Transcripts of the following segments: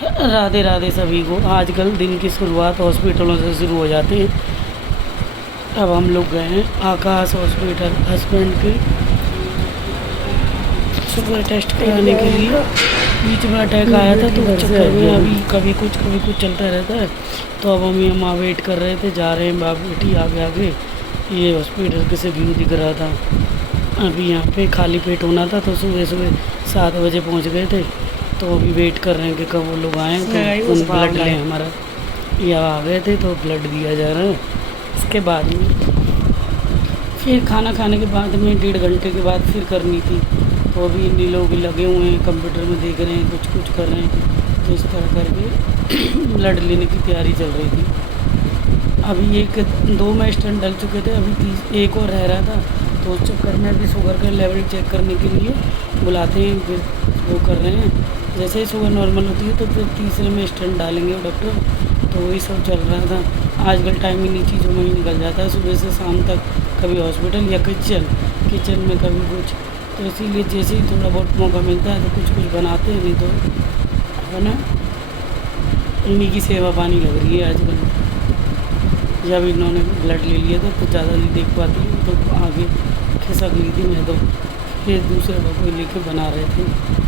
राधे राधे सभी को। आजकल दिन की शुरुआत हॉस्पिटलों से शुरू हो जाती है। अब हम लोग गए हैं आकाश हॉस्पिटल हस्बैंड के शुगर टेस्ट कराने के लिए। बीच में अटैक आया था तो उस चक्कर में अभी कभी कुछ चलता रहता है। तो अब हम यहाँ वेट कर रहे थे, जा रहे हैं बाप बेटी आगे आगे। ये हॉस्पिटल कैसे व्यू दिख रहा था। अभी यहाँ पे खाली पेट होना था तो सुबह सुबह 7 बजे पहुँच गए थे। तो अभी वेट कर रहे हैं कि कब वो लोग आएँ तो उन ब्लड लें हमारा। ये आ गए थे तो ब्लड दिया जा रहा है। इसके बाद में फिर खाना खाने के बाद में 1.5 घंटे के बाद फिर करनी थी। तो अभी इन लोग लगे हुए हैं कंप्यूटर में देख रहे हैं, कुछ कर रहे हैं। तो इस तरह करके ब्लड लेने की तैयारी चल रही थी। अभी 2 में स्टंट डल चुके थे, अभी एक और रह रहा था। तो उस चक्कर में अभी शुगर का लेवल चेक करने के लिए बुलाते हैं, फिर वो कर रहे हैं। जैसे ही शुगर नॉर्मल होती है तो फिर तीसरे में स्टंट डालेंगे वो डॉक्टर। तो वही सब चल रहा था। आजकल टाइम इन्हीं चीज़ों में ही निकल जाता है, सुबह से शाम तक। कभी हॉस्पिटल या किचन में कभी कुछ। तो इसीलिए जैसे ही थोड़ा बहुत मौका मिलता है तो कुछ बनाते हैं, नहीं तो है ना इन्हीं की सेवा पानी लग रही है आजकल। जब इन्होंने ब्लड ले लिया था तो ज़्यादा नहीं देख पाती, तो आगे खिसक ली थी मैं। तो फिर दूसरे को कोई लेके बना रहे थे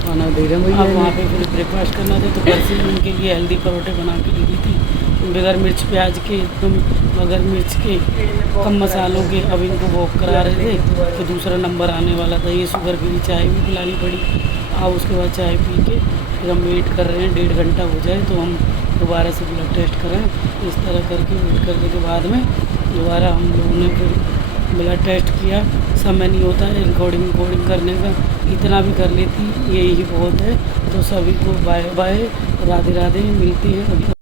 खाना दे रहे हैं अब वहाँ पे फिर ब्रेकफास्ट करना था। तो घर से उनके लिए हेल्दी परोठे बना के दी थी, बगैर मिर्च प्याज के, एकदम बगैर मिर्च के, कम मसालों के। अब इनको वॉक करा रहे थे तो दूसरा नंबर आने वाला था। ये शुगर की चाय भी पिलानी पड़ी। अब उसके बाद चाय पी के फिर हम वेट कर रहे हैं 1.5 घंटा हो जाए तो हम दोबारा से ब्लड टेस्ट करें। इस तरह करके वेट करने के बाद में दोबारा हम लोगों ने फिर ब्लड टेस्ट किया। समय नहीं होता है रिकॉर्डिंग करने का, इतना भी कर लेती यही बहुत है। तो सभी को बाय बाय, राधे राधे, मिलती है अभी।